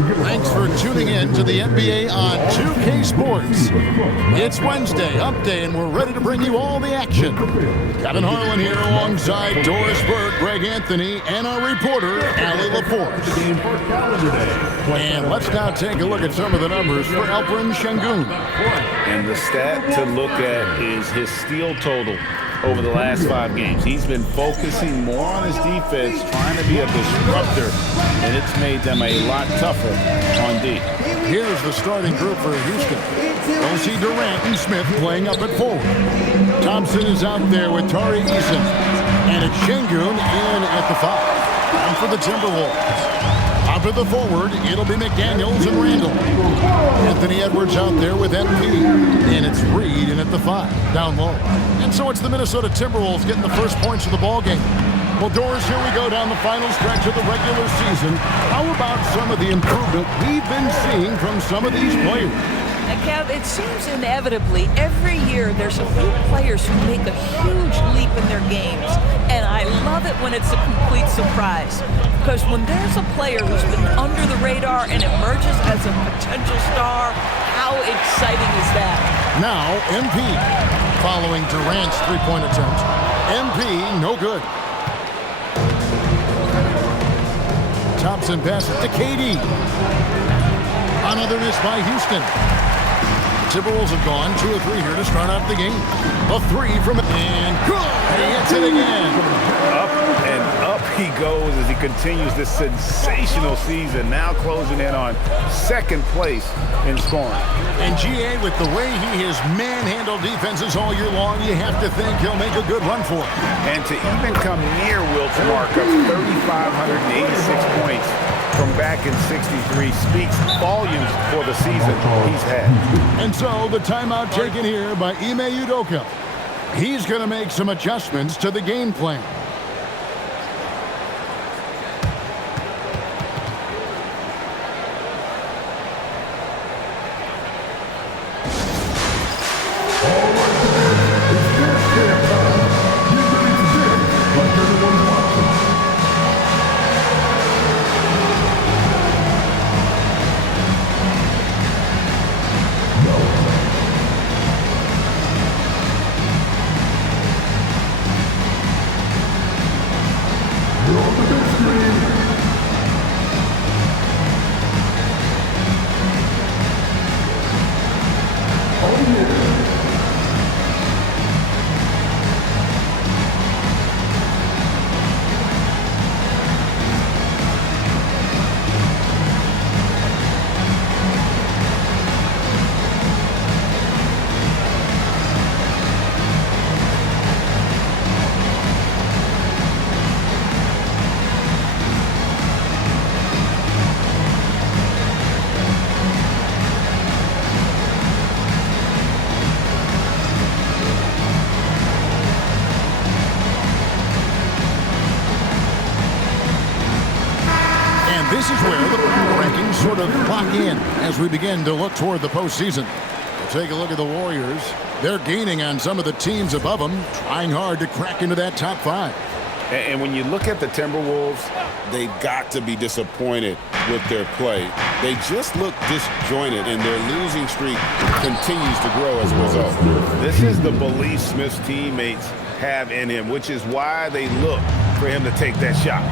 Thanks for tuning in to the NBA on 2K Sports. It's Wednesday, Up Day, and we're ready to bring you all the action. Kevin Harlan here alongside Doris Burke, Greg Anthony, and our reporter, Allie LaForce. And let's now take a look at some of the numbers for Alperen Sengun. And the stat to look at is his steal total over the last 5 games. He's been focusing more on his defense, trying to be a disruptor, and it's made them a lot tougher on D. Here's the starting group for Houston. We'll see Durant and Smith playing up at forward. Thompson is out there with Tari Eason. And it's Sengun in at the 5. And for the Timberwolves. Out to the forward, it'll be McDaniels and Randall. Anthony Edwards out there with MP. And it's Reed in at the 5, down low. And so it's the Minnesota Timberwolves getting the first points of the ball game. Well, Doris, here we go down the final stretch of the regular season. How about some of the improvement we've been seeing from some of these players? And Kev, it seems inevitably every year there's a few players who make a huge leap in their games. And I love it when it's a complete surprise. Because when there's a player who's been under the radar and emerges as a potential star, how exciting is that? Now, MP, following Durant's three-point attempt. MP, no good. Thompson passes to KD. Another miss by Houston. Timberwolves have gone 2 of 3 here to start out the game. A 3 from and good. He hits it again. Up and up he goes as he continues this sensational season, now closing in on 2nd place in scoring. And GA, with the way he has manhandled defenses all year long, you have to think he'll make a good run for it. And to even come near Wilt's mark of 3,586 points from back in '63 speaks volumes for the season he's had. And so the timeout taken here by Ime Udoka. He's going to make some adjustments to the game plan. This is where the rankings sort of lock in as we begin to look toward the postseason. We'll take a look at the Warriors. They're gaining on some of the teams above them, trying hard to crack into that top 5. And when you look at the Timberwolves, they've got to be disappointed with their play. They just look disjointed, and their losing streak continues to grow as a result. This is the belief Smith's teammates have in him, which is why they look for him to take that shot.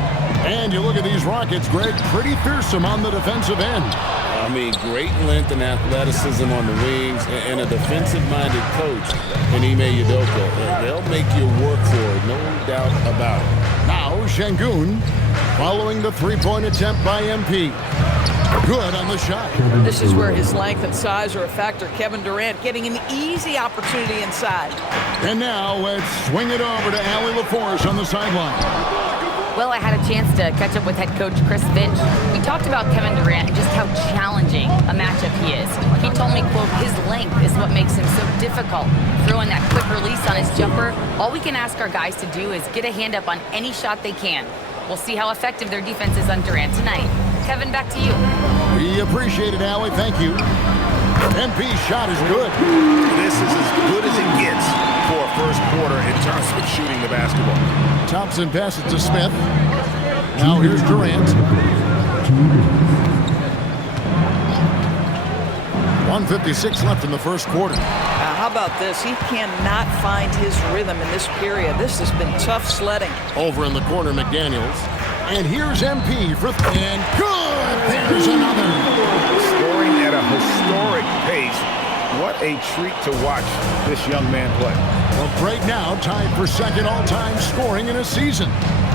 And you look at these Rockets, Greg, pretty fearsome on the defensive end. I mean, great length and athleticism on the wings, and a defensive-minded coach in Ime Udoka. They'll make you work for it, no doubt about it. Now, Sengun following the three-point attempt by MP. Good on the shot. This is where his length and size are a factor. Kevin Durant getting an easy opportunity inside. And now let's swing it over to Allie LaForce on the sideline. Well, I had a chance to catch up with head coach Chris Finch. We talked about Kevin Durant and just how challenging a matchup he is. He told me, quote, his length is what makes him so difficult. Throwing that quick release on his jumper, all we can ask our guys to do is get a hand up on any shot they can. We'll see how effective their defense is on Durant tonight. Kevin, back to you. We appreciate it, Allie. Thank you. MP's shot is good. This is as good as it gets for a first quarter in terms of shooting the basketball. Thompson passes to Smith. Now here's Durant. 1:56 left in the first quarter. How about this? He cannot find his rhythm in this period. This has been tough sledding. Over in the corner, McDaniels. And here's MP for and good. There's another. Scoring at a historic pace. What a treat to watch this young man play. Well, right now, tied for second all-time scoring in a season.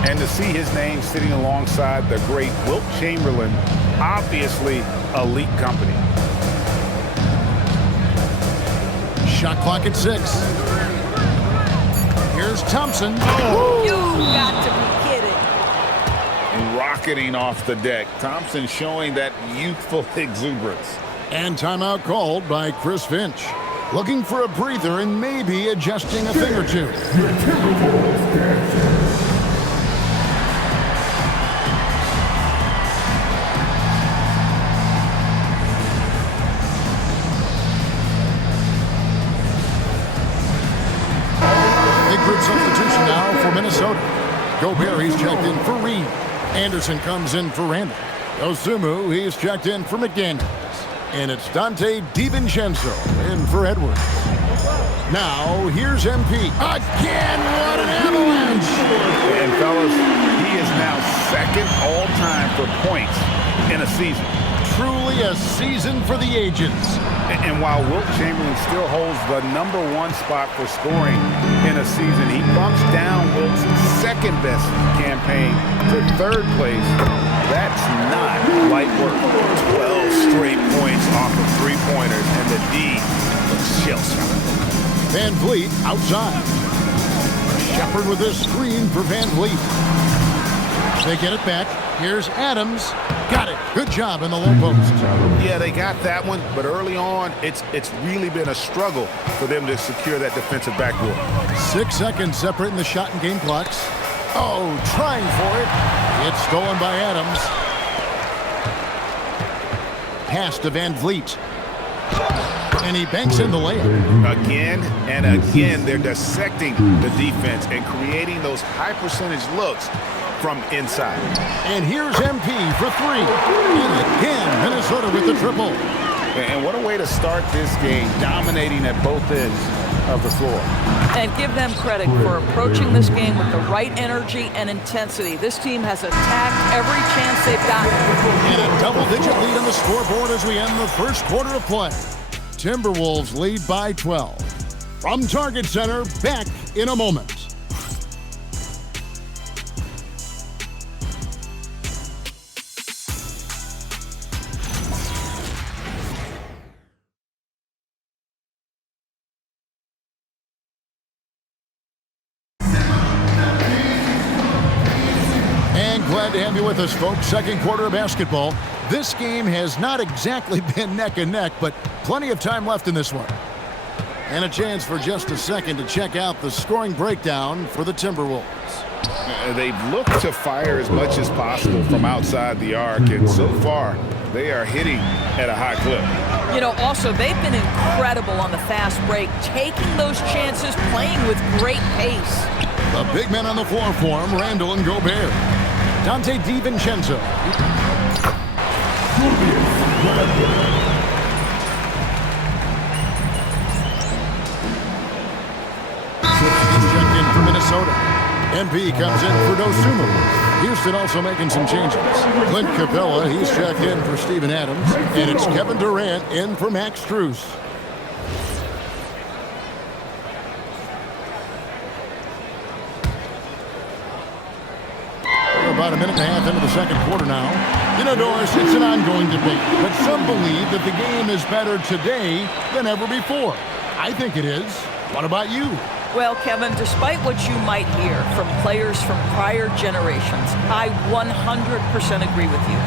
And to see his name sitting alongside the great Wilt Chamberlain, obviously elite company. Shot clock at 6. Here's Thompson. Oh. You got to be kidding. Rocketing off the deck. Thompson showing that youthful exuberance. And timeout called by Chris Finch. Looking for a breather and maybe adjusting a thing or two. Big group substitution now for Minnesota. Gobert, he's checked in for Reed. Anderson comes in for Randall. Osumu, he's checked in for McDaniels. And it's Dante DiVincenzo in for Edwards. Now, here's MP. Again, what an avalanche! And fellas, he is now second all-time for points in a season. Truly a season for the ages. And while Wilt Chamberlain still holds the #1 spot for scoring in a season, he bumps down Wilt's second-best campaign to third place. That's not light work. 12 straight points off of three-pointers, and the D looks shell-shocked. Van Vliet outside. Shepard with a screen for Van Vliet. They get it back. Here's Adams. Got it. Good job in the low post. Yeah, they got that one, but early on, it's really been a struggle for them to secure that defensive backboard. 6 seconds separating the shot and game clocks. Oh, trying for it. It's stolen by Adams. Pass to Van Vliet. And he banks in the layup. Again and again, they're dissecting the defense and creating those high-percentage looks from inside. And here's MP for 3. And again, Minnesota with the triple. And what a way to start this game, dominating at both ends of the floor. And give them credit for approaching this game with the right energy and intensity. This team has attacked every chance they've gotten. And a double-digit lead on the scoreboard as we end the first quarter of play. Timberwolves lead by 12. From Target Center, back in a moment. Glad to have you with us, folks. Second quarter of basketball. This game has not exactly been neck and neck, but plenty of time left in this one. And a chance for just a second to check out the scoring breakdown for the Timberwolves. They've looked to fire as much as possible from outside the arc, and so far, they are hitting at a high clip. You know, also, they've been incredible on the fast break, taking those chances, playing with great pace. The big men on the floor for him, Randall and Gobert. Dante DiVincenzo. He's checked in for Minnesota. MP comes in for Dosunmu. Houston also making some changes. Clint Capella, he's checked in for Steven Adams. And it's Kevin Durant in for Max Strus. About a minute and a half into the second quarter now. You know, Doris, it's an ongoing debate, but some believe that the game is better today than ever before. I think it is. What about you? Well, Kevin, despite what you might hear from players from prior generations, I 100% agree with you.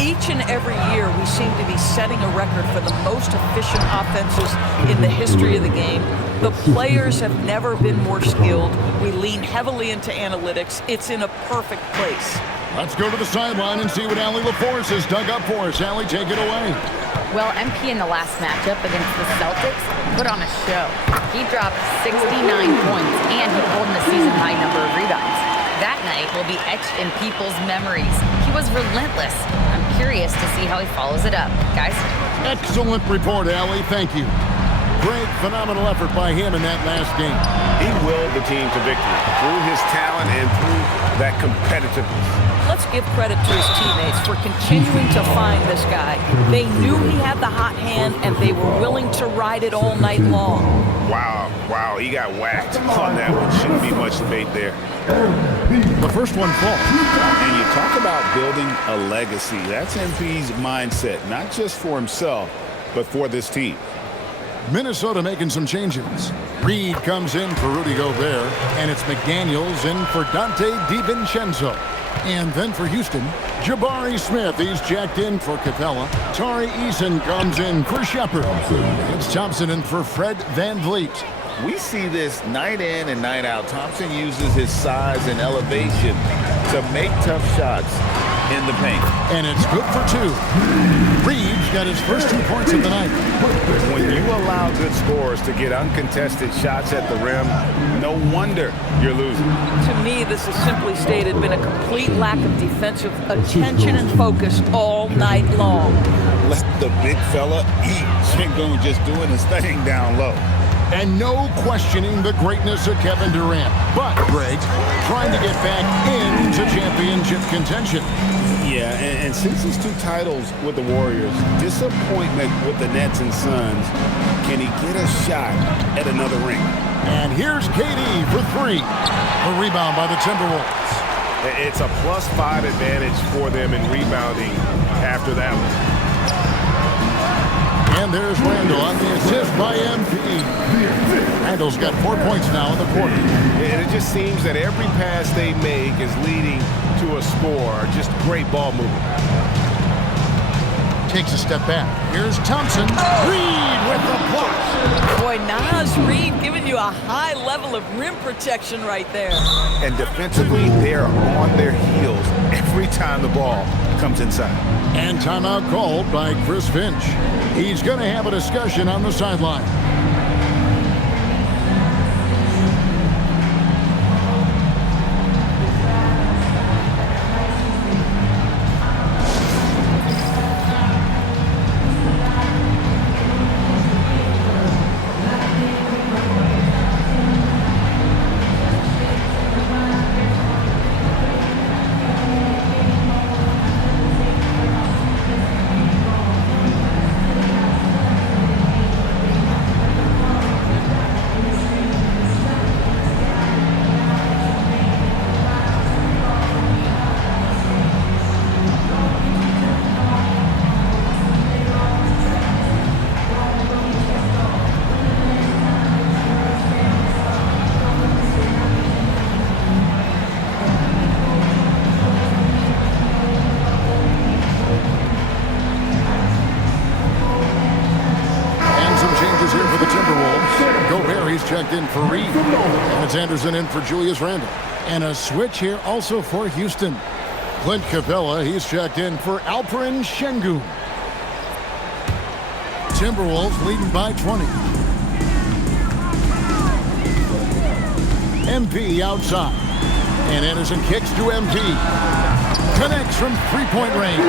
Each and every year, we seem to be setting a record for the most efficient offenses in the history of the game. The players have never been more skilled. We lean heavily into analytics. It's in a perfect place. Let's go to the sideline and see what Allie LaForce has dug up for us. Allie, take it away. Well, MP in the last matchup against the Celtics put on a show. He dropped 69 points, and he pulled in the season-high number of rebounds. That night will be etched in people's memories. He was relentless. I'm curious to see how he follows it up. Guys? Excellent report, Allie. Thank you. Great, phenomenal effort by him in that last game. He willed the team to victory through his talent and through that competitiveness. Let's give credit to his teammates for continuing to find this guy. They knew he had the hot hand, and they were willing to ride it all night long. Wow, he got whacked on that one. Shouldn't be much debate there. The first one falls. And you talk about building a legacy. That's MP's mindset, not just for himself, but for this team. Minnesota making some changes. Reed comes in for Rudy Gobert, and it's McDaniels in for Dante DiVincenzo. And then for Houston, Jabari Smith, he's checked in for Capella. Tari Eason comes in for Shepard. It's Thompson in for Fred VanVleet. We see this night in and night out. Thompson uses his size and elevation to make tough shots in the paint. And it's good for two. Reed's got his first 2 points of the night. When you allow good scorers to get uncontested shots at the rim, no wonder you're losing. To me, this has simply stated been a complete lack of defensive attention and focus all night long. Let the big fella eat. Sengun just doing his thing down low. And no questioning the greatness of Kevin Durant. But, Greg, trying to get back into championship contention. Yeah, and since his 2 titles with the Warriors, disappointment with the Nets and Suns, can he get a shot at another ring? And here's KD for 3. A rebound by the Timberwolves. It's a +5 advantage for them in rebounding after that one. And there's Randall on the assist by MP. Randall's got 4 points now in the quarter. And it just seems that every pass they make is leading to a score. Just great ball movement. Takes a step back. Here's Thompson. Reed with the block. Boy, Naz Reid giving you a high level of rim protection right there. And defensively, they're on their heels every time the ball comes inside. And timeout called by Chris Finch. He's going to have a discussion on the sideline. Checked in for Reed. And it's Anderson in for Julius Randle. And a switch here also for Houston. Clint Capella, he's checked in for Alperen Sengun. Timberwolves leading by 20. MP outside. And Anderson kicks to MP. Connects from three-point range.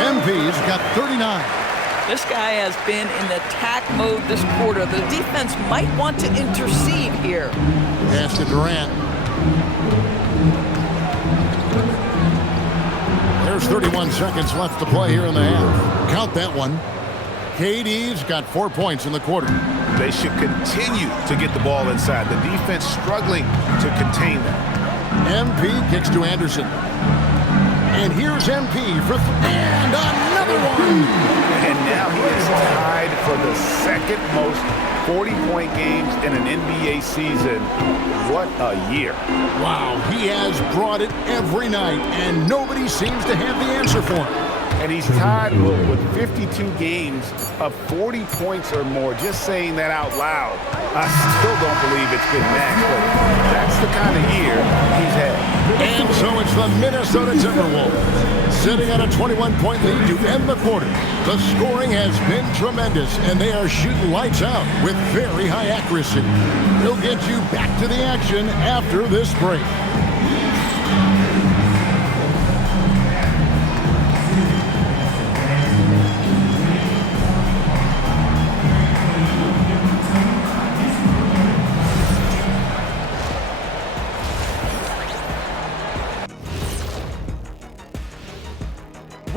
MP's got 39. This guy has been in attack mode this quarter. The defense might want to intercede here. Pass to Durant. There's 31 seconds left to play here in the half. Count that one. KD's got 4 points in the quarter. They should continue to get the ball inside. The defense struggling to contain them. MP kicks to Anderson. And here's MP for and another one. And now he is tied for the second most 40-point games in an NBA season. What a year. Wow, he has brought it every night, and nobody seems to have the answer for him. And he's tied with 52 games of 40 points or more. Just saying that out loud, I still don't believe it's been matched, but that's the kind of year he's had. And so it's the Minnesota Timberwolves sitting on a 21-point lead to end the quarter. The scoring has been tremendous, and they are shooting lights out with very high accuracy. We'll get you back to the action after this break.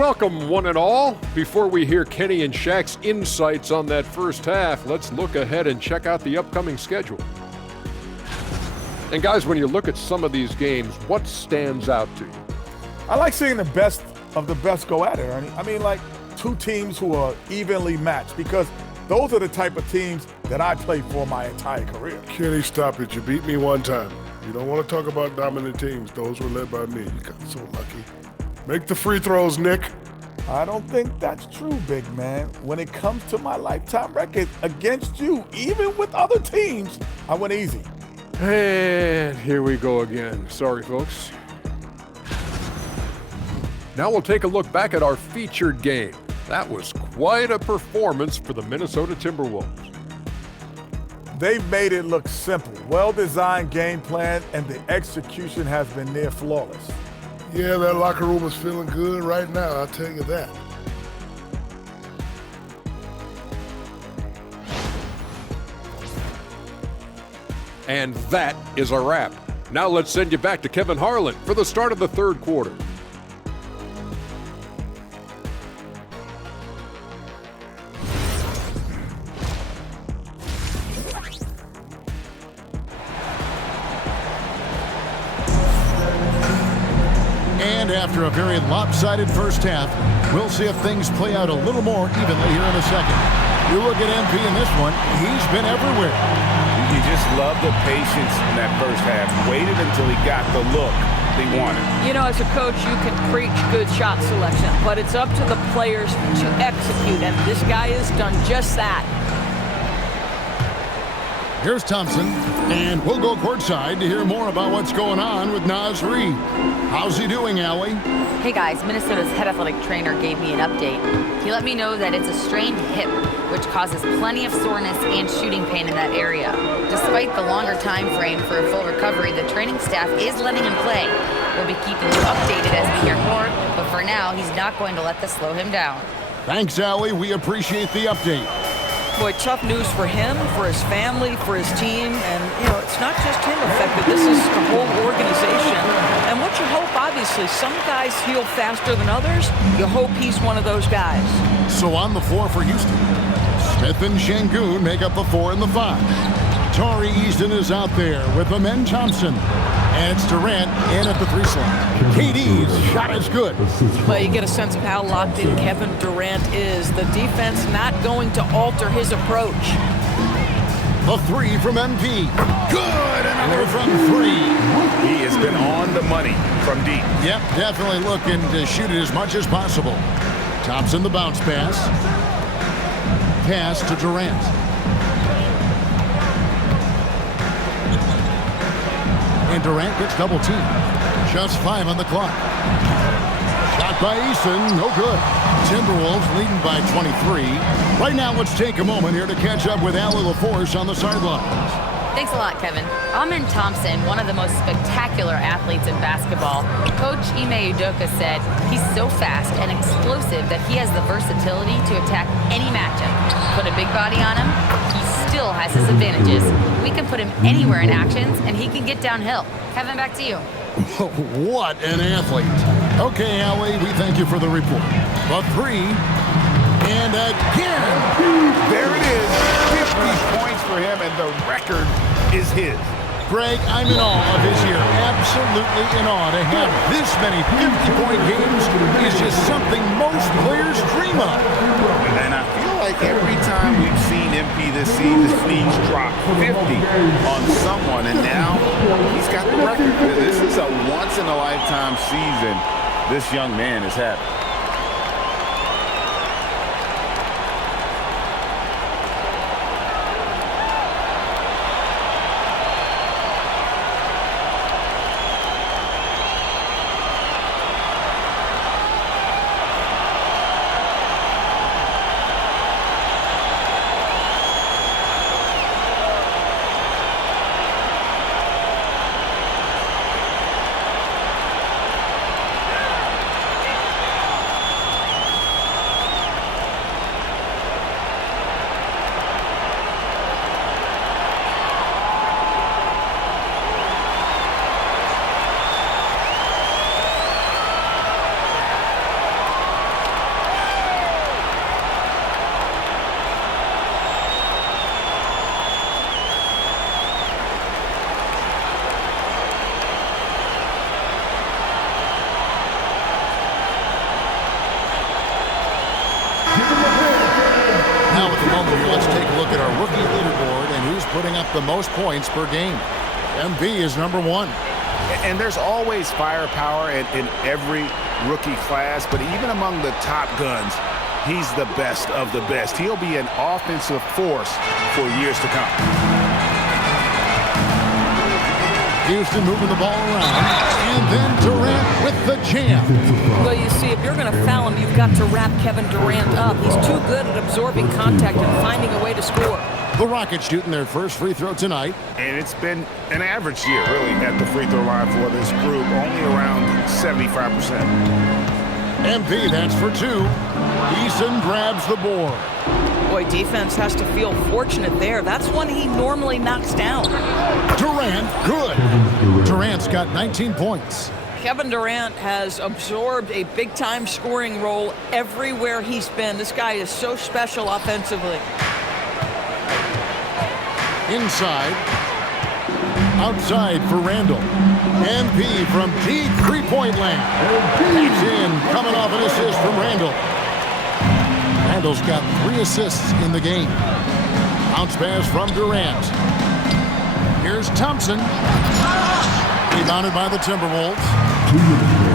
Welcome, one and all. Before we hear Kenny and Shaq's insights on that first half, let's look ahead and check out the upcoming schedule. And guys, when you look at some of these games, what stands out to you? I like seeing the best of the best go at it, Ernie. I mean, like two teams who are evenly matched, because those are the type of teams that I played for my entire career. Kenny, stop it. You beat me one time. You don't want to talk about dominant teams. Those were led by me. You got so lucky. Make the free throws, Nick. I don't think that's true, big man. When it comes to my lifetime record against you, even with other teams, I went easy. And here we go again. Sorry, folks. Now we'll take a look back at our featured game. That was quite a performance for the Minnesota Timberwolves. They've made it look simple. Well-designed game plan, and the execution has been near flawless. Yeah, that locker room is feeling good right now, I'll tell you that. And that is a wrap. Now let's send you back to Kevin Harlan for the start of the third quarter. And after a very lopsided first half, we'll see if things play out a little more evenly here in a second. You look at MP in this one, he's been everywhere. You just love the patience in that first half. Waited until he got the look he wanted. You know, as a coach, you can preach good shot selection, but it's up to the players to execute, and this guy has done just that. Here's Thompson, and we'll go courtside to hear more about what's going on with Naz Reid. How's he doing, Allie? Hey guys, Minnesota's head athletic trainer gave me an update. He let me know that it's a strained hip, which causes plenty of soreness and shooting pain in that area. Despite the longer time frame for a full recovery, the training staff is letting him play. We'll be keeping you updated as we hear more, but for now, he's not going to let this slow him down. Thanks, Allie. We appreciate the update. Boy, tough news for him, for his family, for his team, and, you know, it's not just him affected. This is the whole organization. And what you hope, obviously, some guys heal faster than others. You hope he's one of those guys. So on the floor for Houston, Smith and Şengün make up the 4 and the 5. Tari Eason is out there with Amen Thompson. And it's Durant in at the 3 slot. KD's shot is good. Well, you get a sense of how locked in Kevin Durant is. The defense not going to alter his approach. The 3 from MP. Good, another from 3. He has been on the money from deep. Yep, definitely looking to shoot it as much as possible. Thompson the bounce pass. Pass to Durant. And Durant gets double teamed. Just 5 on the clock. Shot by Eason, no good. Timberwolves leading by 23. Right now, let's take a moment here to catch up with Allie LaForce on the sidelines. Thanks a lot, Kevin. Amen Thompson, one of the most spectacular athletes in basketball. Coach Ime Udoka said he's so fast and explosive that he has the versatility to attack any matchup. Put a big body on him, he still has his advantages. We can put him anywhere in actions, and he can get downhill. Kevin, back to you. What an athlete. Okay, Allie, we thank you for the report. The 3, and again. There it is. 50 points for him, and the record is his. Greg, I'm in awe of his year. Absolutely in awe. To have this many 50-point games is just something most players dream of. And I feel like every time we've seen MP this season, he's dropped 50 on someone, and now he's got the record. This is a once-in-a-lifetime season this young man has had. a moment here, let's take a look at our rookie leaderboard and who's putting up the most points per game. MB is number 1. And there's always firepower in every rookie class, but even among the top guns, he's the best of the best. He'll be an offensive force for years to come. Houston moving the ball around, and then Durant with the jam. Well, you see, if you're going to foul him, you've got to wrap Kevin Durant up. He's too good at absorbing contact and finding a way to score. The Rockets shooting their first free throw tonight. And it's been an average year, really, at the free throw line for this group, only around 75%. MB, that's for 2. Eason grabs the board. Boy, defense has to feel fortunate there. That's one he normally knocks down. Durant, good. Durant's got 19 points. Kevin Durant has absorbed a big-time scoring role everywhere he's been. This guy is so special offensively. Inside. Outside for Randall. MP from deep three-point land. That's in, coming off an assist from Randall. Randall's got 3 assists in the game. Bounce pass from Durant. Here's Thompson. Rebounded by the Timberwolves.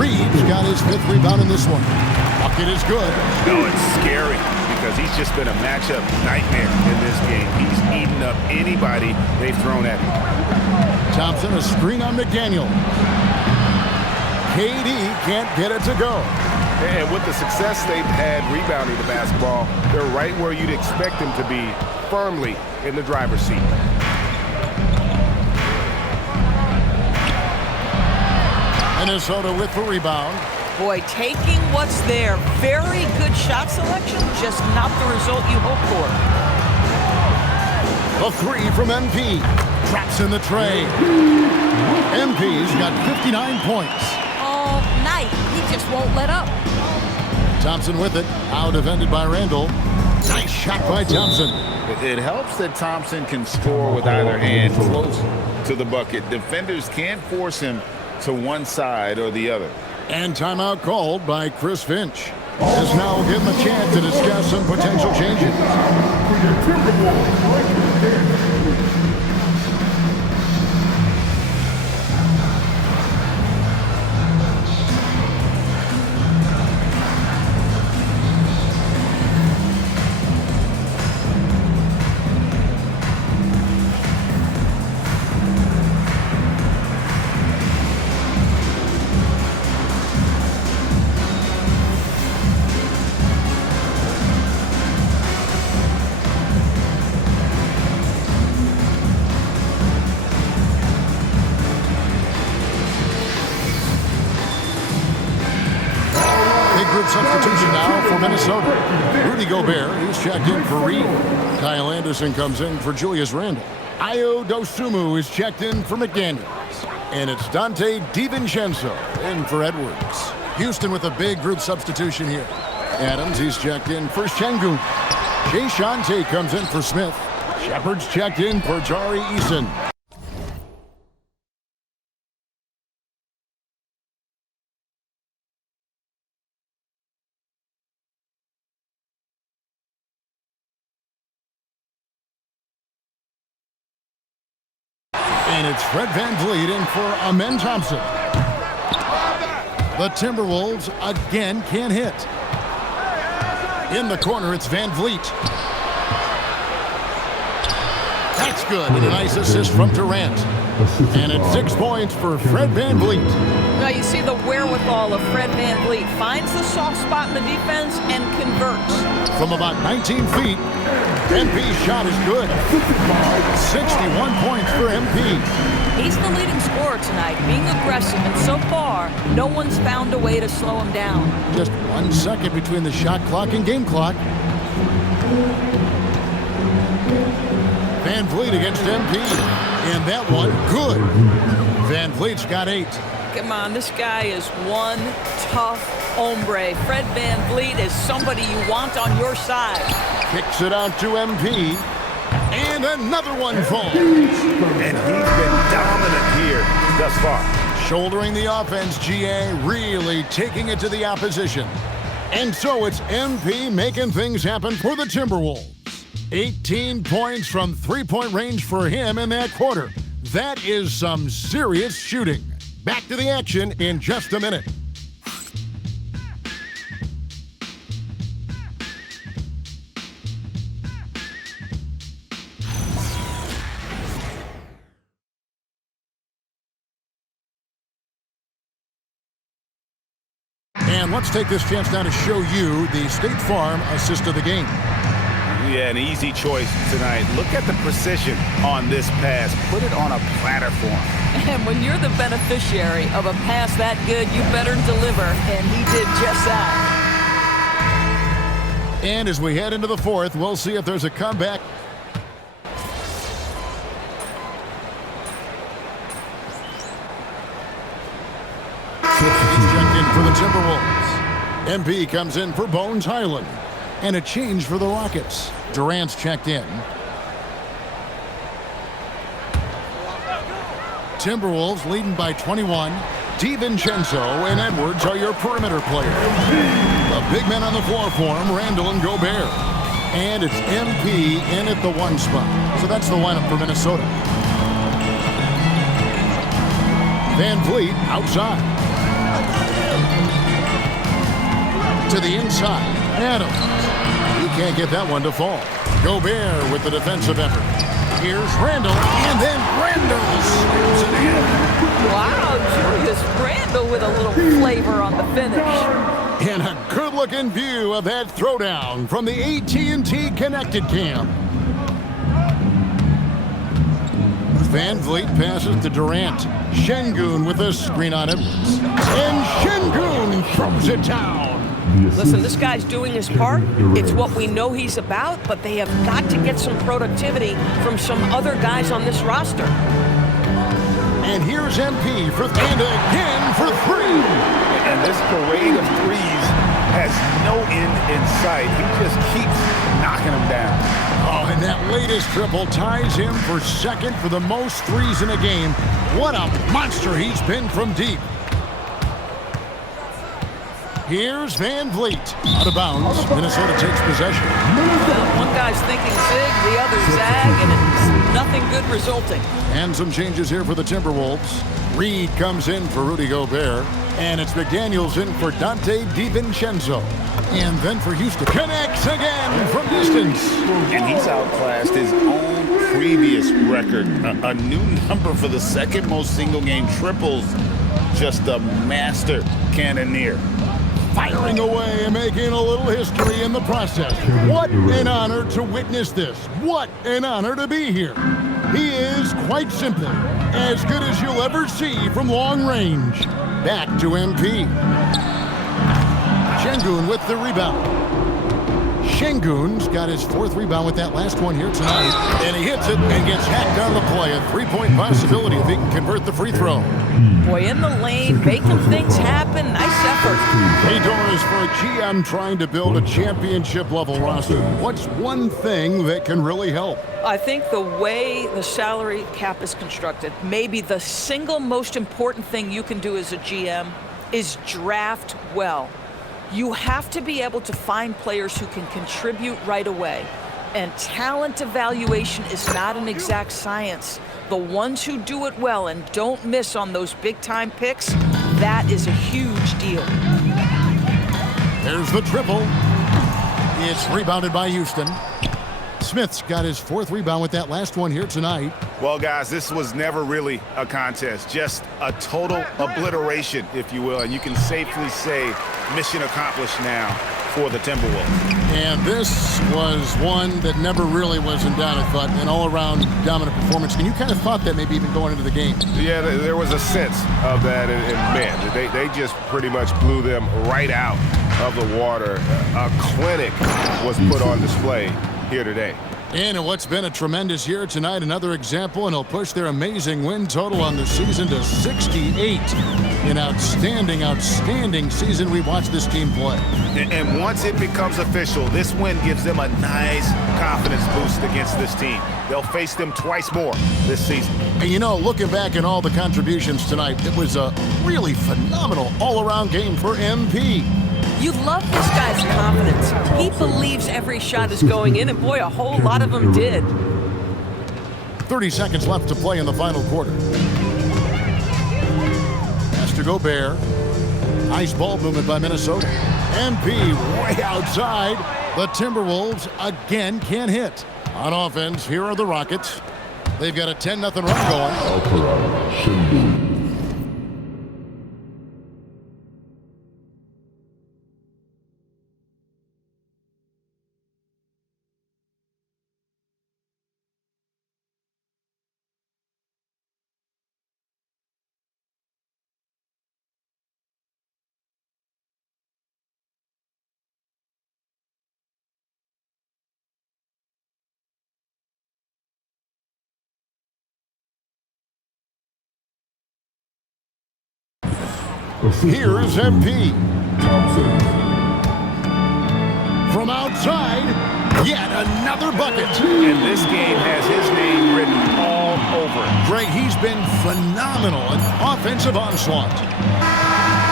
Reeves got his 5th rebound in this one. Bucket is good. No, it's scary because he's just been a matchup nightmare in this game. He's eaten up anybody they've thrown at him. Thompson, a screen on McDaniel. KD can't get it to go. And with the success they've had rebounding the basketball, they're right where you'd expect them to be, firmly in the driver's seat. Minnesota with the rebound. Boy, taking what's there. Very good shot selection, just not the result you hope for. A 3 from MP. Traps in the tray. MP's got 59 points. All night, he just won't let up. Thompson with it. Out defended by Randall. Nice shot by Thompson. It helps that Thompson can score with either hand close to the bucket. Defenders can't force him to one side or the other. And timeout called by Chris Finch. This now will give him a chance to discuss some potential changes. Substitution now for Minnesota. Rudy Gobert, he's checked in for Reed. Kyle Anderson comes in for Julius Randle. Ayo Dosunmu is checked in for McDaniels. And it's Dante DiVincenzo in for Edwards. Houston with a big group substitution here. Adams, he's checked in for Şengün. Jay Shante comes in for Smith. Shepard's checked in for Tari Eason. And it's Fred VanVleet in for Amen Thompson. The Timberwolves again can't hit. In the corner, it's VanVleet. That's good. And a nice assist from Durant. And it's 6 points for Fred VanVleet. Now you see the wherewithal of Fred VanVleet. Finds the soft spot in the defense and converts. From about 19 feet, MP's shot is good. 61 points for MP. He's the leading scorer tonight, being aggressive, and so far, no one's found a way to slow him down. Just 1 second between the shot clock and game clock. VanVleet against MP. And that one, good. VanVleet's got 8. Come on, this guy is one tough hombre. Fred VanVleet is somebody you want on your side. Kicks it out to MP. And another one falls. And he's been dominant here thus far. Shouldering the offense, GA, really taking it to the opposition. And so it's MP making things happen for the Timberwolves. 18 points from three-point range for him in that quarter. That is some serious shooting. Back to the action in just a minute. And let's take this chance now to show you the State Farm assist of the game. Yeah, an easy choice tonight. Look at the precision on this pass. Put it on a platter for him. And when you're the beneficiary of a pass that good, you better deliver, and he did just that. And as we head into the fourth, we'll see if there's a comeback. He's checked in for the Timberwolves. MP comes in for Bones Highland. And a change for the Rockets. Durant's checked in. Timberwolves leading by 21. DiVincenzo and Edwards are your perimeter players. The big men on the floor for him, Randall and Gobert. And it's MP in at the 1 spot. So that's the lineup for Minnesota. Van Vliet outside. To the inside. Adams. He can't get that one to fall. Gobert with the defensive effort. Here's Randall, and then Randall scoops it in. Wow, Julius Randall with a little flavor on the finish. And a good-looking view of that throwdown from the AT&T Connected Cam. Van Vliet passes to Durant. Şengün with a screen on Edwards. And Şengün throws it down. Listen, this guy's doing his part. It's what we know he's about, but they have got to get some productivity from some other guys on this roster. And here's MP for and again for 3. And this parade of threes has no end in sight. He just keeps knocking them down. Oh, and that latest triple ties him for second for the most threes in a game. What a monster he's been from deep. Here's Van Vliet. Out of bounds. Minnesota takes possession. One guy's thinking zig, the other zag, and it's nothing good resulting. And some changes here for the Timberwolves. Reed comes in for Rudy Gobert. And it's McDaniels in for Dante DiVincenzo. And then for Houston. Connects again from distance. And he's outclassed his own previous record. A new number for the second most single-game triples. Just a master cannoneer. Firing away and making a little history in the process. What an honor to witness this. What an honor to be here. He is, quite simply, as good as you'll ever see from long range. Back to MP. Şengün with the rebound. Şengün's got his 4th rebound with that last one here tonight. And he hits it and gets hacked on the play. A 3-point possibility if he can convert the free throw. Boy, in the lane, making things happen. Nice effort. Hey, Doris, for a GM trying to build a championship-level roster, what's one thing that can really help? I think the way the salary cap is constructed, maybe the single most important thing you can do as a GM is draft well. You have to be able to find players who can contribute right away. And talent evaluation is not an exact science. The ones who do it well and don't miss on those big-time picks, that is a huge deal. There's the triple. It's rebounded by Houston. Smith's got his 4th rebound with that last one here tonight. Well, guys, this was never really a contest. Just a total obliteration, if you will. And you can safely say mission accomplished now for the Timberwolves. And this was one that never really was in doubt, I thought, an all-around dominant performance. And you kind of thought that maybe even going into the game. Yeah, there was a sense of that, and man, they just pretty much blew them right out of the water. A clinic was put on display here today. And in what's been a tremendous year tonight, another example, and he'll push their amazing win total on the season to 68. An outstanding, outstanding season we watched this team play. And once it becomes official, this win gives them a nice confidence boost against this team. They'll face them twice more this season. And you know, looking back at all the contributions tonight, it was a really phenomenal all-around game for MP. You love this guy's confidence. He believes every shot is going in, and boy, a whole lot of them did. 30 seconds left to play in the final quarter. Has to Gobert. Nice ball movement by Minnesota. MP way outside. The Timberwolves again can't hit. On offense, here are the Rockets. They've got a 10-0 run going. Here's MP. From outside, yet another bucket. And this game has his name written all over it. Greg, he's been phenomenal. An offensive onslaught.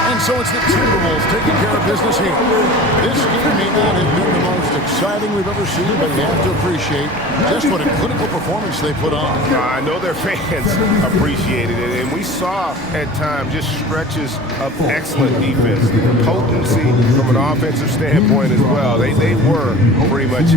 And so it's the Timberwolves taking care of business here. This game may not have been the most exciting we've ever seen, but you have to appreciate just what a clinical performance they put on. I know their fans appreciated it, and we saw at times just stretches of excellent defense, potency from an offensive standpoint as well. They were pretty much...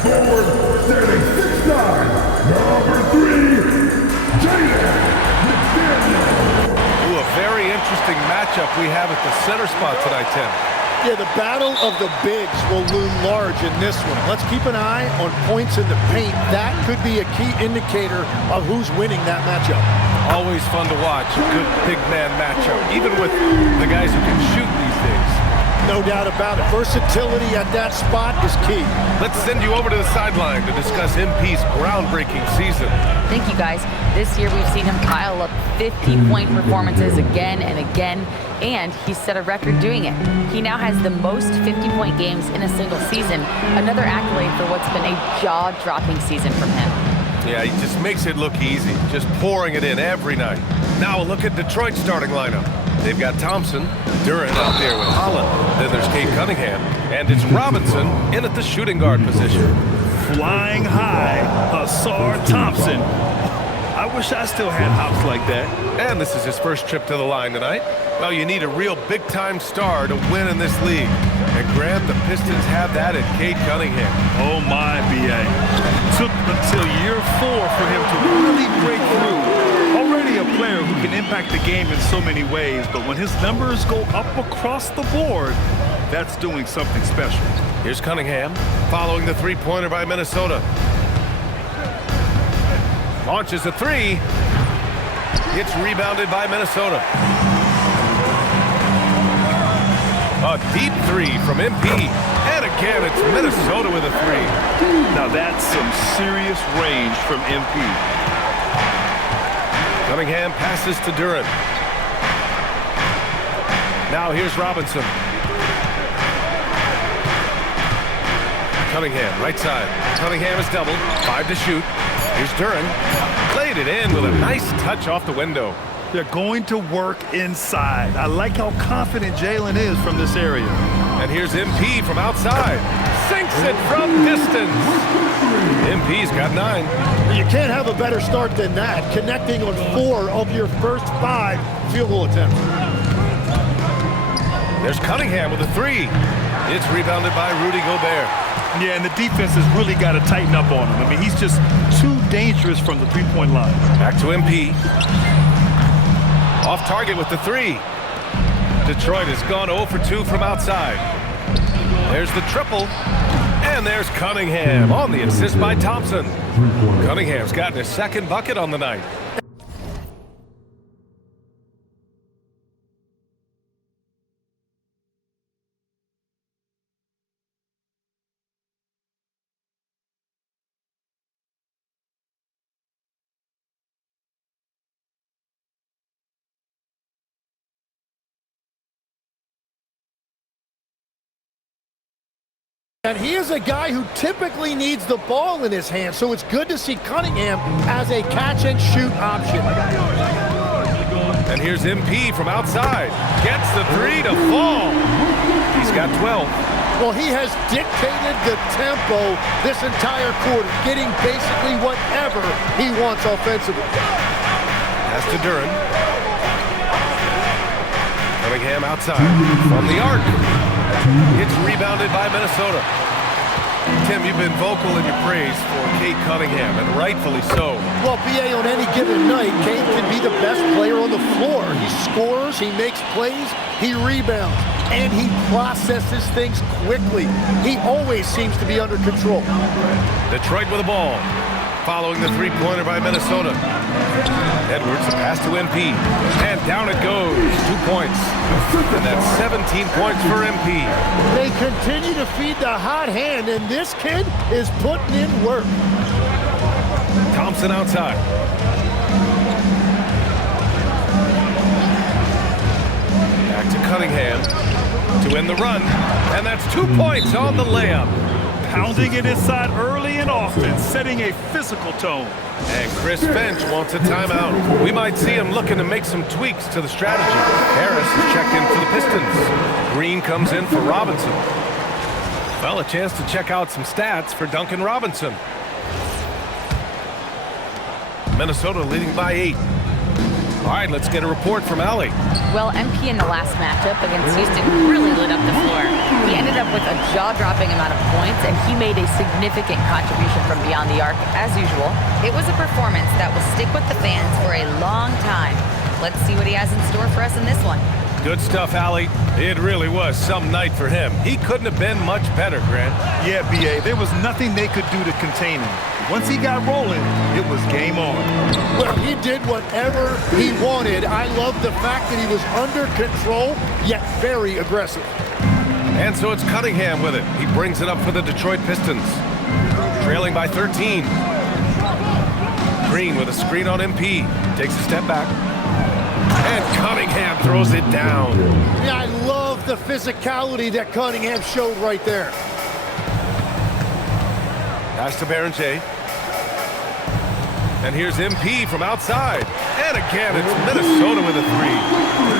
Forward, standing 6'9", number 3, Jaden McDaniel. Ooh, a very interesting matchup we have at the center spot tonight, Tim. Yeah, the battle of the bigs will loom large in this one. Let's keep an eye on points in the paint. That could be a key indicator of who's winning that matchup. Always fun to watch, a good big man matchup, even with the guys who can shoot these days. No doubt about it. Versatility at that spot is key. Let's send you over to the sideline to discuss MP's groundbreaking season. Thank you, guys. This year we've seen him pile up 50-point performances again and again, and he set a record doing it. He now has the most 50-point games in a single season, another accolade for what's been a jaw-dropping season from him. Yeah, he just makes it look easy, just pouring it in every night. Now a look at Detroit's starting lineup. They've got Thompson, Durant out there with Holland. Then there's Cade Cunningham, and it's Robinson in at the shooting guard position. Flying high, Ausar Thompson. I wish I still had hops like that. And this is his first trip to the line tonight. Well, you need a real big-time star to win in this league. And Grant, the Pistons have that at Cade Cunningham. Oh my, B.A. Took until year 4 for him to really break through. Already a player who can impact the game in so many ways, but when his numbers go up across the board, that's doing something special. Here's Cunningham, following the three-pointer by Minnesota. Launches a three. Gets rebounded by Minnesota. A deep three from MP. And again, it's Minnesota with a three. Now that's some serious range from MP. Cunningham passes to Duren. Now here's Robinson. Cunningham, right side. Cunningham is doubled. 5 to shoot. Here's Duren. Played it in with a nice touch off the window. They're going to work inside. I like how confident Jalen is from this area. And here's MP from outside. Sinks it from distance. MP's got 9. You can't have a better start than that, connecting on 4 of your first 5 field goal attempts. There's Cunningham with a 3. It's rebounded by Rudy Gobert. Yeah, and the defense has really got to tighten up on him. I mean, he's just too dangerous from the three-point line. Back to MP. Off target with the 3. Detroit has gone 0 for 2 from outside. There's the triple. And there's Cunningham on the assist by Thompson. Cunningham's gotten his second bucket on the night. And he is a guy who typically needs the ball in his hand, so it's good to see Cunningham as a catch-and-shoot option. And here's MP from outside. Gets the 3 to fall. He's got 12. Well, he has dictated the tempo this entire quarter, getting basically whatever he wants offensively. Pass to Duren. Cunningham outside from the arc. It's rebounded by Minnesota. Tim, you've been vocal in your praise for Cade Cunningham, and rightfully so. Well, B.A., on any given night, Cade can be the best player on the floor. He scores, he makes plays, he rebounds, and he processes things quickly. He always seems to be under control. Detroit with the ball, following the three-pointer by Minnesota. Edwards, a pass to MP, and down it goes. 2 points, and that's 17 points for MP. They continue to feed the hot hand, and this kid is putting in work. Thompson outside. Back to Cunningham to end the run, and that's 2 points on the layup. Pounding it inside early and often, setting a physical tone. And Chris Finch wants a timeout. We might see him looking to make some tweaks to the strategy. Harris is checked in for the Pistons. Green comes in for Robinson. Well, a chance to check out some stats for Duncan Robinson. Minnesota leading by 8. All right, let's get a report from Allie. Well, MP in the last matchup against Houston really lit up the floor. He ended up with a jaw-dropping amount of points, and he made a significant contribution from beyond the arc, as usual. It was a performance that will stick with the fans for a long time. Let's see what he has in store for us in this one. Good stuff, Allie. It really was some night for him. He couldn't have been much better, Grant. Yeah, B.A., there was nothing they could do to contain him. Once he got rolling, it was game on. Well, he did whatever he wanted. I love the fact that he was under control, yet very aggressive. And so it's Cunningham with it. He brings it up for the Detroit Pistons. Trailing by 13. Green with a screen on MP. Takes a step back. And Cunningham throws it down. Yeah, I love the physicality that Cunningham showed right there. Pass to Barrenjay. And here's MP from outside. And again, it's Minnesota with a 3.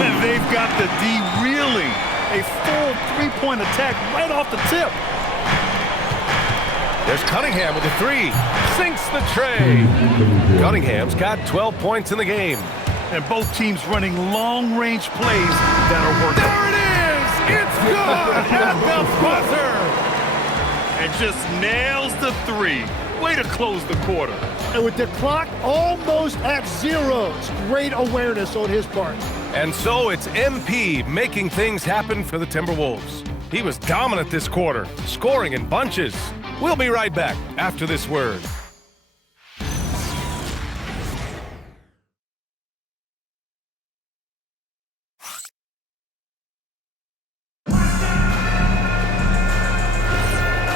And they've got the D reeling. A full three-point attack right off the tip. There's Cunningham with a three. Sinks the tray. Cunningham's got 12 points in the game. And both teams running long-range plays that are working. There it is! It's good at the buzzer! And just nails the three. Way to close the quarter. And with the clock almost at zeros, great awareness on his part. And so it's MP making things happen for the Timberwolves. He was dominant this quarter, scoring in bunches. We'll be right back after this word.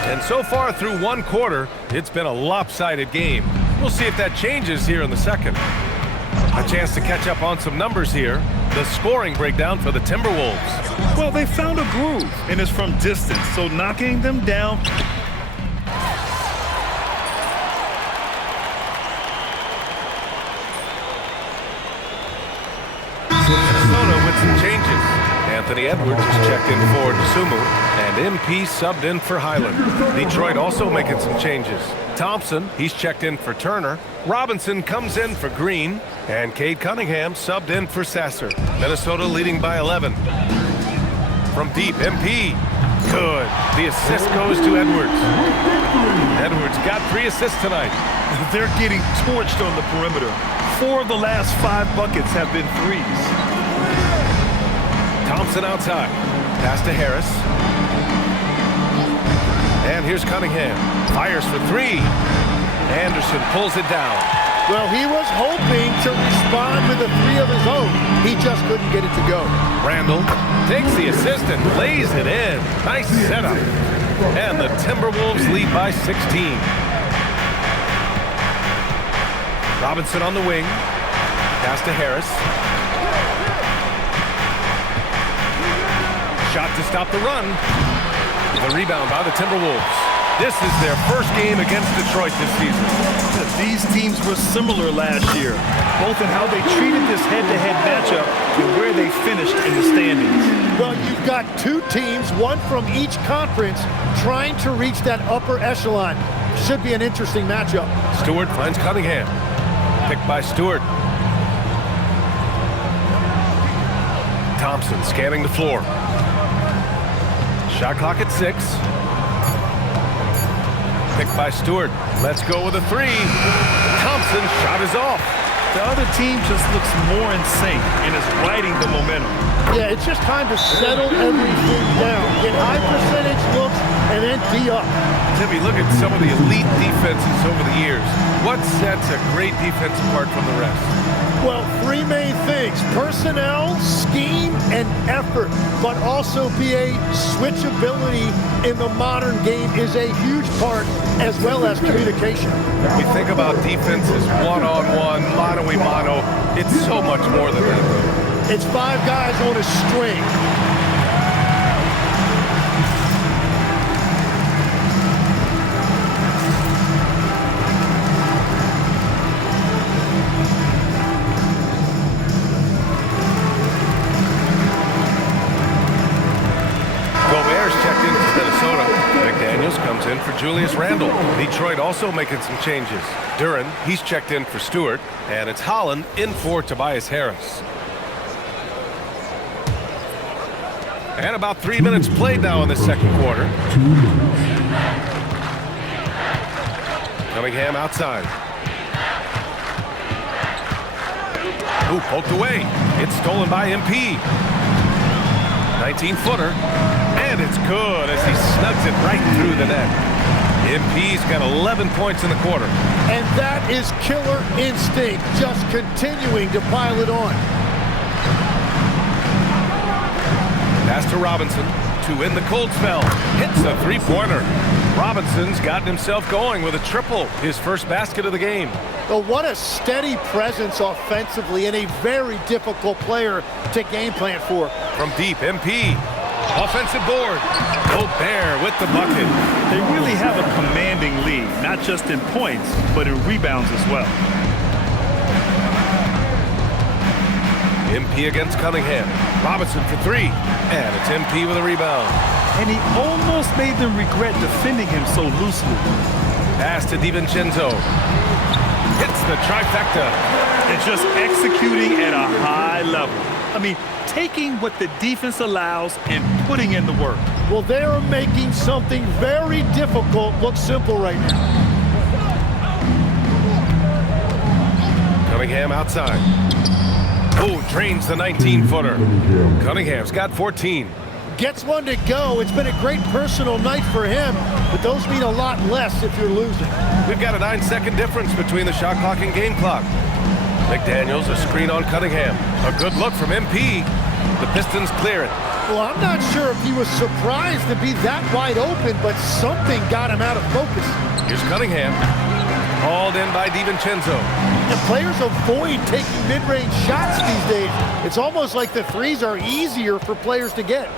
And so far through one quarter, it's been a lopsided game. We'll see if that changes here in the second. A chance to catch up on some numbers here. The scoring breakdown for the Timberwolves. Well, they found a groove, and it's from distance, so knocking them down. Minnesota with some changes. Anthony Edwards is checked in for Dosunmu, and MP subbed in for Highland. Detroit also making some changes. Thompson, he's checked in for Turner. Robinson comes in for Green, and Cade Cunningham subbed in for Sasser. Minnesota leading by 11. From deep, MP. Good. The assist goes to Edwards. Edwards got 3 assists tonight. They're getting torched on the perimeter. 4 of the last 5 buckets have been threes. Thompson outside. Pass to Harris. And here's Cunningham. Fires for 3. Anderson pulls it down. Well, he was hoping to respond with a 3 of his own. He just couldn't get it to go. Randall takes the assist and lays it in. Nice setup. And the Timberwolves lead by 16. Robinson on the wing. Pass to Harris. Shot to stop the run. The rebound by the Timberwolves. This is their first game against Detroit this season. These teams were similar last year, both in how they treated this head-to-head matchup and where they finished in the standings. Well, you've got 2 teams, one from each conference, trying to reach that upper echelon. Should be an interesting matchup. Stewart finds Cunningham. Picked by Stewart. Thompson scanning the floor. Shot clock at 6. Picked by Stewart. Let's go with a 3. Thompson's shot is off. The other team just looks more in sync and is riding the momentum. Yeah, it's just time to settle everything down. Get high percentage looks and then D up. Timmy, look at some of the elite defenses over the years. What sets a great defense apart from the rest? Well, 3 main things: personnel, scheme, and effort. But also BA, switchability in the modern game is a huge part, as well as communication. We think about defenses one-on-one, mano-a-mano. It's so much more than that. It's 5 guys on a string. Comes in for Julius Randle. Detroit also making some changes. Duren, he's checked in for Stewart, and it's Holland in for Tobias Harris. And about 3 minutes played now in the second quarter. Cunningham outside. Ooh, poked away. It's stolen by MP. 19-footer. And it's good as he snugs it right through the net. MP's got 11 points in the quarter. And that is killer instinct, just continuing to pile it on. Pass to Robinson to end the cold spell. Hits a 3-pointer. Robinson's gotten himself going with a triple, his first basket of the game. Well, what a steady presence offensively and a very difficult player to game plan for. From deep, MP. Offensive board. Gobert with the bucket. They really have a commanding lead, not just in points, but in rebounds as well. MP against Cunningham. Robinson for 3. And it's MP with a rebound. and he almost made them regret defending him so loosely. Pass to DiVincenzo. Hits the trifecta. And just executing at a high level. I mean, taking what the defense allows and putting in the work. Well, they're making something very difficult look simple right now. Cunningham outside. Oh, drains the 19-footer. Cunningham's got 14. Gets one to go. It's been a great personal night for him, but those mean a lot less if you're losing. We've got a 9-second difference between the shot clock and game clock. McDaniels, a screen on Cunningham. A good look from MP. The Pistons clear it. Well, I'm not sure if he was surprised to be that wide open, but something got him out of focus. Here's Cunningham. Hauled in by DiVincenzo. The players avoid taking mid-range shots these days. It's almost like the threes are easier for players to get.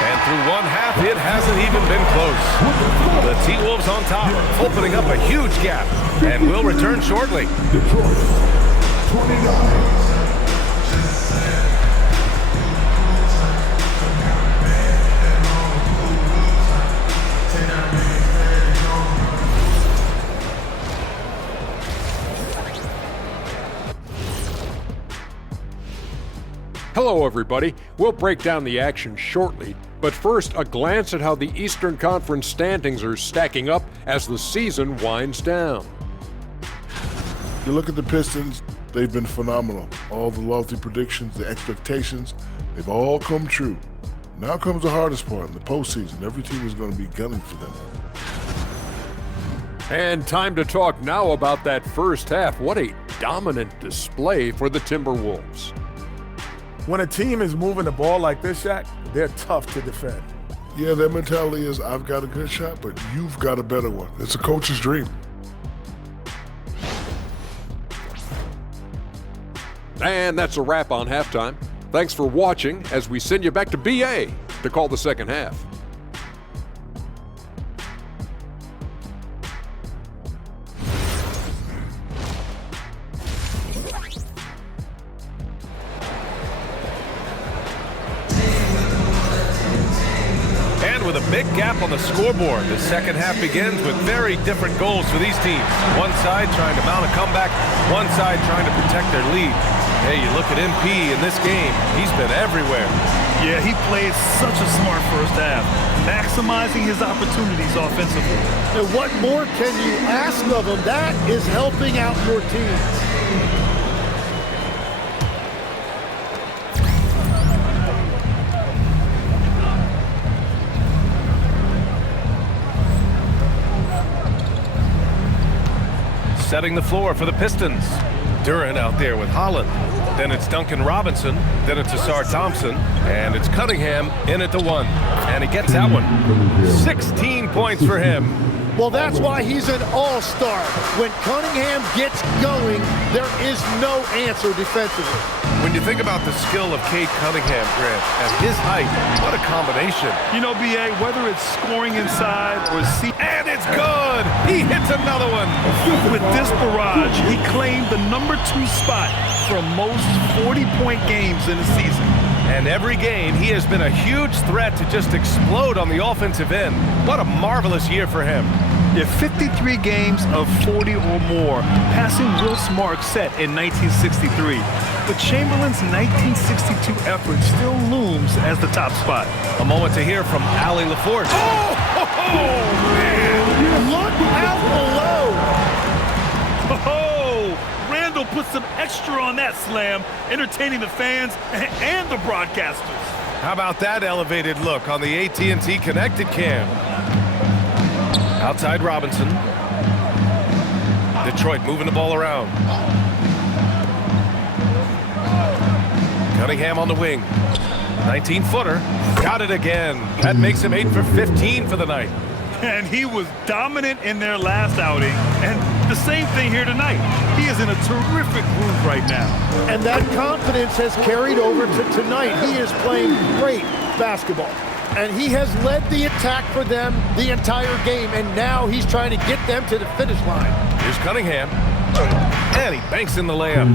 And through one half, it hasn't even been close. The T-Wolves on top, opening up a huge gap, and will return shortly. Detroit, 29. Hello, everybody. We'll break down the action shortly, but first, a glance at how the Eastern Conference standings are stacking up as the season winds down. You look at the Pistons, they've been phenomenal. All the lofty predictions, the expectations, they've all come true. Now comes the hardest part in the postseason. Every team is going to be gunning for them. And time to talk now about that first half. What a dominant display for the Timberwolves. When a team is moving the ball like this, Shaq, they're tough to defend. Yeah, their mentality is, I've got a good shot, but you've got a better one. It's a coach's dream. And that's a wrap on halftime. Thanks for watching as we send you back to BA to call the second half. With a big gap on the scoreboard, the second half begins with very different goals for these teams. One side trying to mount a comeback, one side trying to protect their lead. Hey, you look at MP in this game, he's been everywhere. Yeah, he played such a smart first half, maximizing his opportunities offensively. And what more can you ask of him? That is helping out your team. Setting the floor for the Pistons. Durant out there with Holland. Then it's Duncan Robinson. Then it's Asar Thompson. And it's Cunningham in at the one. And he gets that one. 16 points for him. Well, that's why he's an all-star. When Cunningham gets going, there is no answer defensively. When you think about the skill of Cade Cunningham, Grant, at his height, what a combination. You know, B.A., whether it's scoring inside or and it's good! He hits another one! With this barrage, he claimed the #2 spot for most 40-point games in the season. And every game, he has been a huge threat to just explode on the offensive end. What a marvelous year for him. Yeah, 53 games of 40 or more, passing Will Smart set in 1963. But Chamberlain's 1962 effort still looms as the top spot. A moment to hear from Allie LaForge. Man! Look out below! Oh, Randall put some extra on that slam, entertaining the fans and the broadcasters. How about that elevated look on the AT&T Connected Cam? Outside Robinson. Detroit moving the ball around. Cunningham on the wing. 19-footer. Got it again. That makes him 8 for 15 for the night. And he was dominant in their last outing. And the same thing here tonight. He is in a terrific groove right now. And that confidence has carried over to tonight. He is playing great basketball. And he has led the attack for them the entire game, and now he's trying to get them to the finish line. Here's Cunningham. And he banks in the layup.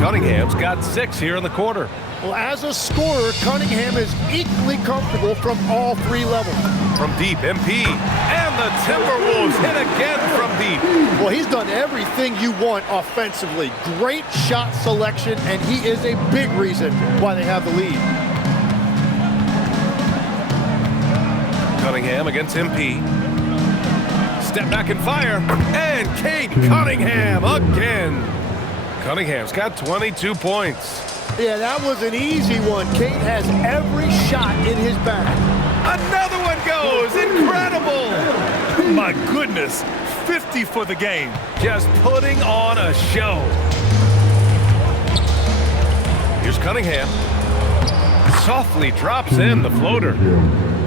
Cunningham's got 6 here in the quarter. Well, as a scorer, Cunningham is equally comfortable from all three levels. From deep, MP. And the Timberwolves hit again from deep. Well, he's done everything you want offensively. Great shot selection, and he is a big reason why they have the lead. Cunningham against MP. Step back and fire. And Cade Cunningham again. Cunningham's got 22 points. Yeah, that was an easy one. Cade has every shot in his bag. Another one goes. Incredible. My goodness, 50 for the game. Just putting on a show. Here's Cunningham. Softly drops in the floater.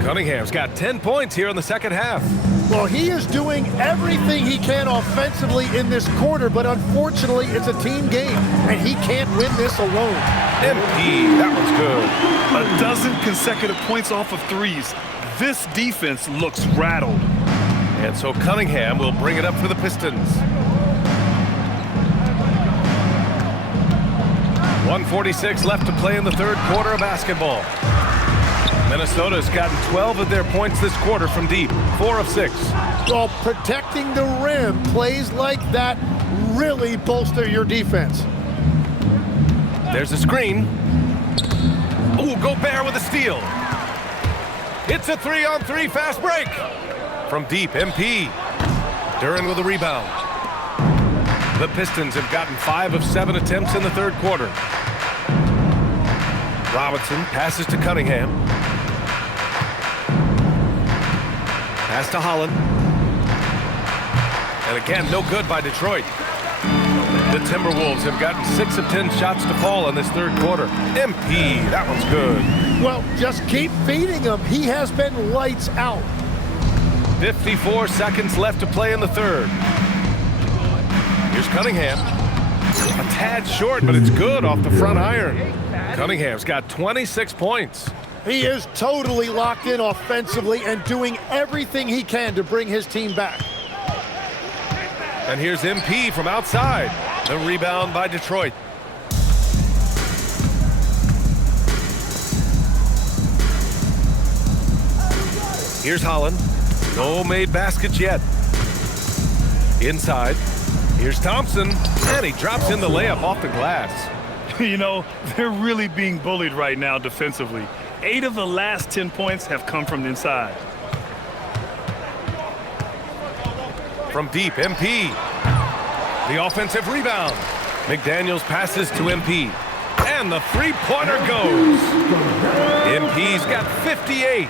Cunningham's got 10 points here in the second half. Well, he is doing everything he can offensively in this quarter, but unfortunately, it's a team game, and he can't win this alone. MP, that was good. A dozen consecutive points off of threes. This defense looks rattled. And so Cunningham will bring it up for the Pistons. 1:46 left to play in the third quarter of basketball. Minnesota's gotten 12 of their points this quarter from deep, 4 of 6. Well, protecting the rim, plays like that really bolster your defense. There's a screen. Ooh, Gobert with a steal. It's a 3-on-3 fast break. From deep, MP. Duren with a rebound. The Pistons have gotten 5 of 7 attempts in the third quarter. Robinson passes to Cunningham. Pass to Holland. And again, no good by Detroit. The Timberwolves have gotten 6 of 10 shots to fall in this third quarter. MP, that one's good. Well, just keep feeding him. He has been lights out. 54 seconds left to play in the third. Here's Cunningham. A tad short, but it's good off the front iron. Cunningham's got 26 points. He is totally locked in offensively and doing everything he can to bring his team back. And here's MP from outside. The rebound by Detroit. Here's Holland. No made baskets yet. Inside. Here's Thompson. And he drops in the layup off the glass. You know, they're really being bullied right now defensively. 8 of the last 10 points have come from the inside. From deep, MP. The offensive rebound. McDaniels passes to MP. And the three-pointer goes. MP's got 58.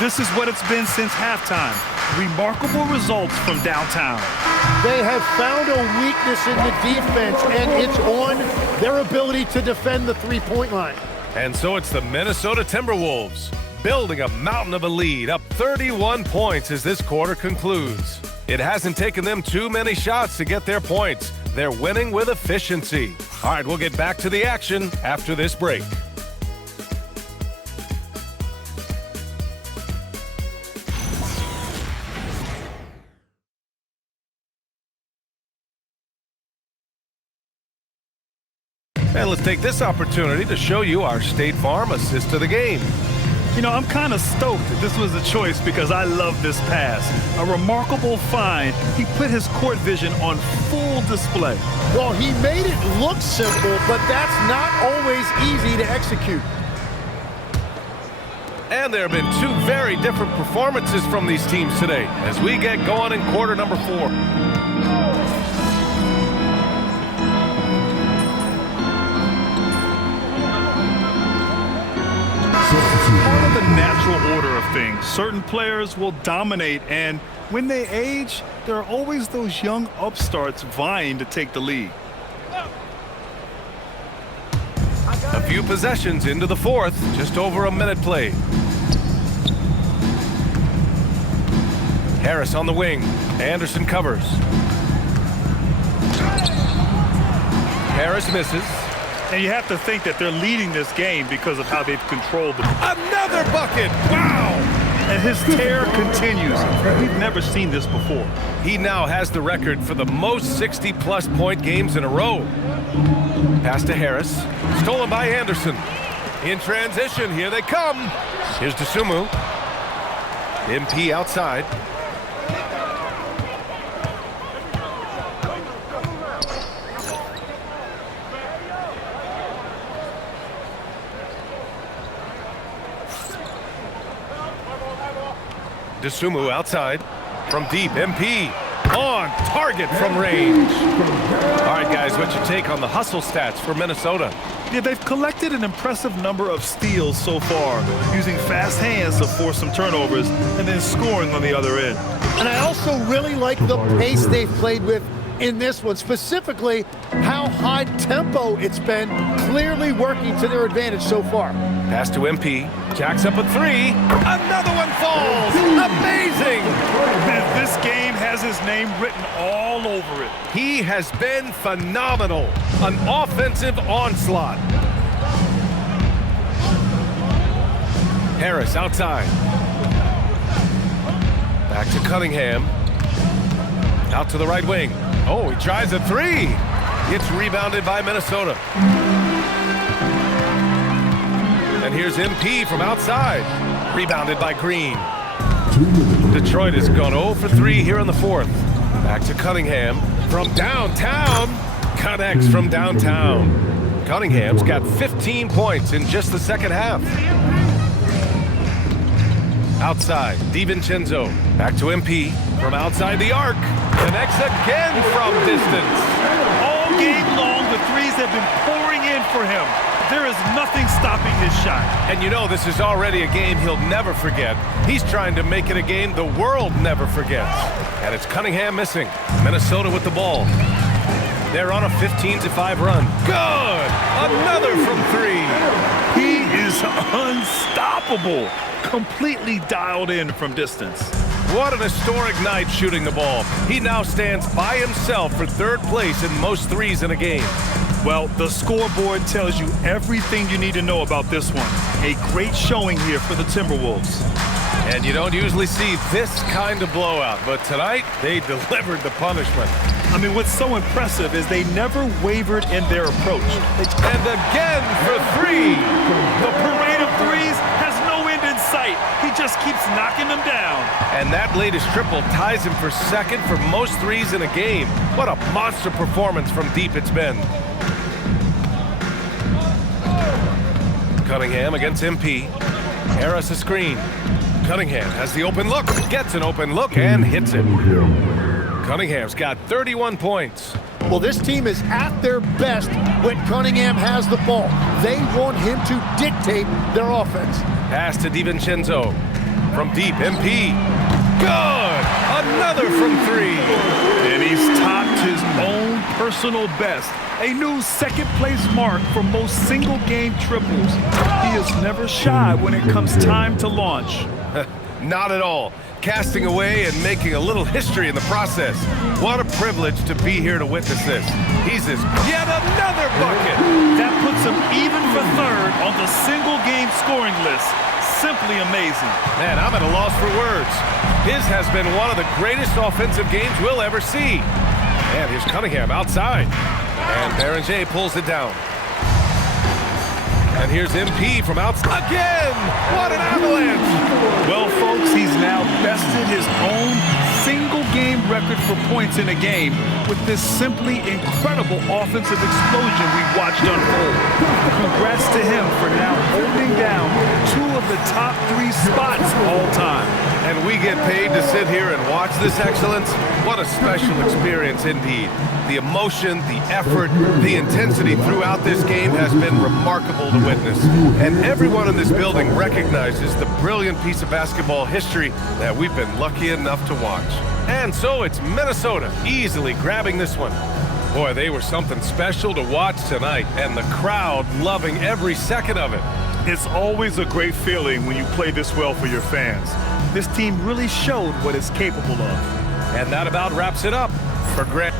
This is what it's been since halftime. Remarkable results from downtown. They have found a weakness in the defense, and it's on their ability to defend the three-point line. And so it's the Minnesota Timberwolves building a mountain of a lead, up 31 points as this quarter concludes. It hasn't taken them too many shots to get their points. They're winning with efficiency. All right, we'll get back to the action after this break. And let's take this opportunity to show you our State Farm assist of the game. You know, I'm kind of stoked that this was a choice because I love this pass. A remarkable find. He put his court vision on full display. Well, he made it look simple, but that's not always easy to execute. And there have been 2 very different performances from these teams today as we get going in quarter number 4. Part of the natural order of things. Certain players will dominate, and when they age, there are always those young upstarts vying to take the lead. A few possessions into the fourth, just over a minute played. Harris on the wing. Anderson covers. Harris misses. And you have to think that they're leading this game because of how they've controlled the... Another bucket! Wow! And his tear continues. We've never seen this before. He now has the record for the most 60-plus point games in a row. Pass to Harris. Stolen by Anderson. In transition, here they come. Here's Dosunmu. MP outside. Dosunmu outside. From deep, MP. On target from range. All right, guys, what's your take on the hustle stats for Minnesota? Yeah, they've collected an impressive number of steals so far, using fast hands to force some turnovers and then scoring on the other end. And I also really like the pace they've played with in this one, specifically how high tempo it's been, clearly working to their advantage so far. Pass to MP. Jacks up a three. Another one falls. Amazing. And this game has his name written all over it. He has been phenomenal. An offensive onslaught. Harris outside. Back to Cunningham. Out to the right wing. Oh, he tries a three. It's rebounded by Minnesota. And here's MP from outside. Rebounded by Green. Detroit has gone 0 for 3 here in the fourth. Back to Cunningham from downtown. Connects from downtown. Cunningham's got 15 points in just the second half. Outside, DiVincenzo. Back to MP from outside the arc. Connects again from distance. All game long, the threes have been pouring in for him. There is nothing stopping his shot. And you know this is already a game he'll never forget. He's trying to make it a game the world never forgets. And it's Cunningham missing. Minnesota with the ball. They're on a 15-5 run. Good! Another from three. He is unstoppable. Completely dialed in from distance. What an historic night shooting the ball. He now stands by himself for third place in most threes in a game. Well, the scoreboard tells you everything you need to know about this one. A great showing here for the Timberwolves. And you don't usually see this kind of blowout, but tonight they delivered the punishment. I mean, what's so impressive is they never wavered in their approach. And again for three. The parade of threes has no end in sight. He just keeps knocking them down. And that latest triple ties him for second for most threes in a game. What a monster performance from deep it's been. Cunningham against MP. Harris a screen. Cunningham has the open look, gets an open look, and hits it. Cunningham's got 31 points. Well, this team is at their best when Cunningham has the ball. They want him to dictate their offense. Pass to DiVincenzo. From deep, MP. Good! Another from three. And he's topped his own personal best. A new second-place mark for most single-game triples. He is never shy when it comes time to launch. Not at all. Casting away and making a little history in the process. What a privilege to be here to witness this. He's his yet another bucket. That puts him even for third on the single-game scoring list. Simply amazing. Man, I'm at a loss for words. His has been one of the greatest offensive games we'll ever see. And here's Cunningham outside. And Berenger pulls it down. And here's MP from outside. Again! What an avalanche! Well, folks, he's now bested his own single-game record for points in a game with this simply incredible offensive explosion we watched unfold. Congrats to him for now holding down two of the top three spots all time. And we get paid to sit here and watch this excellence? What a special experience indeed. The emotion, the effort, the intensity throughout this game has been remarkable to witness. And everyone in this building recognizes the brilliant piece of basketball history that we've been lucky enough to watch. And so it's Minnesota easily grabbing this one. Boy, they were something special to watch tonight, and the crowd loving every second of it. It's always a great feeling when you play this well for your fans. This team really showed what it's capable of. And that about wraps it up for Grant.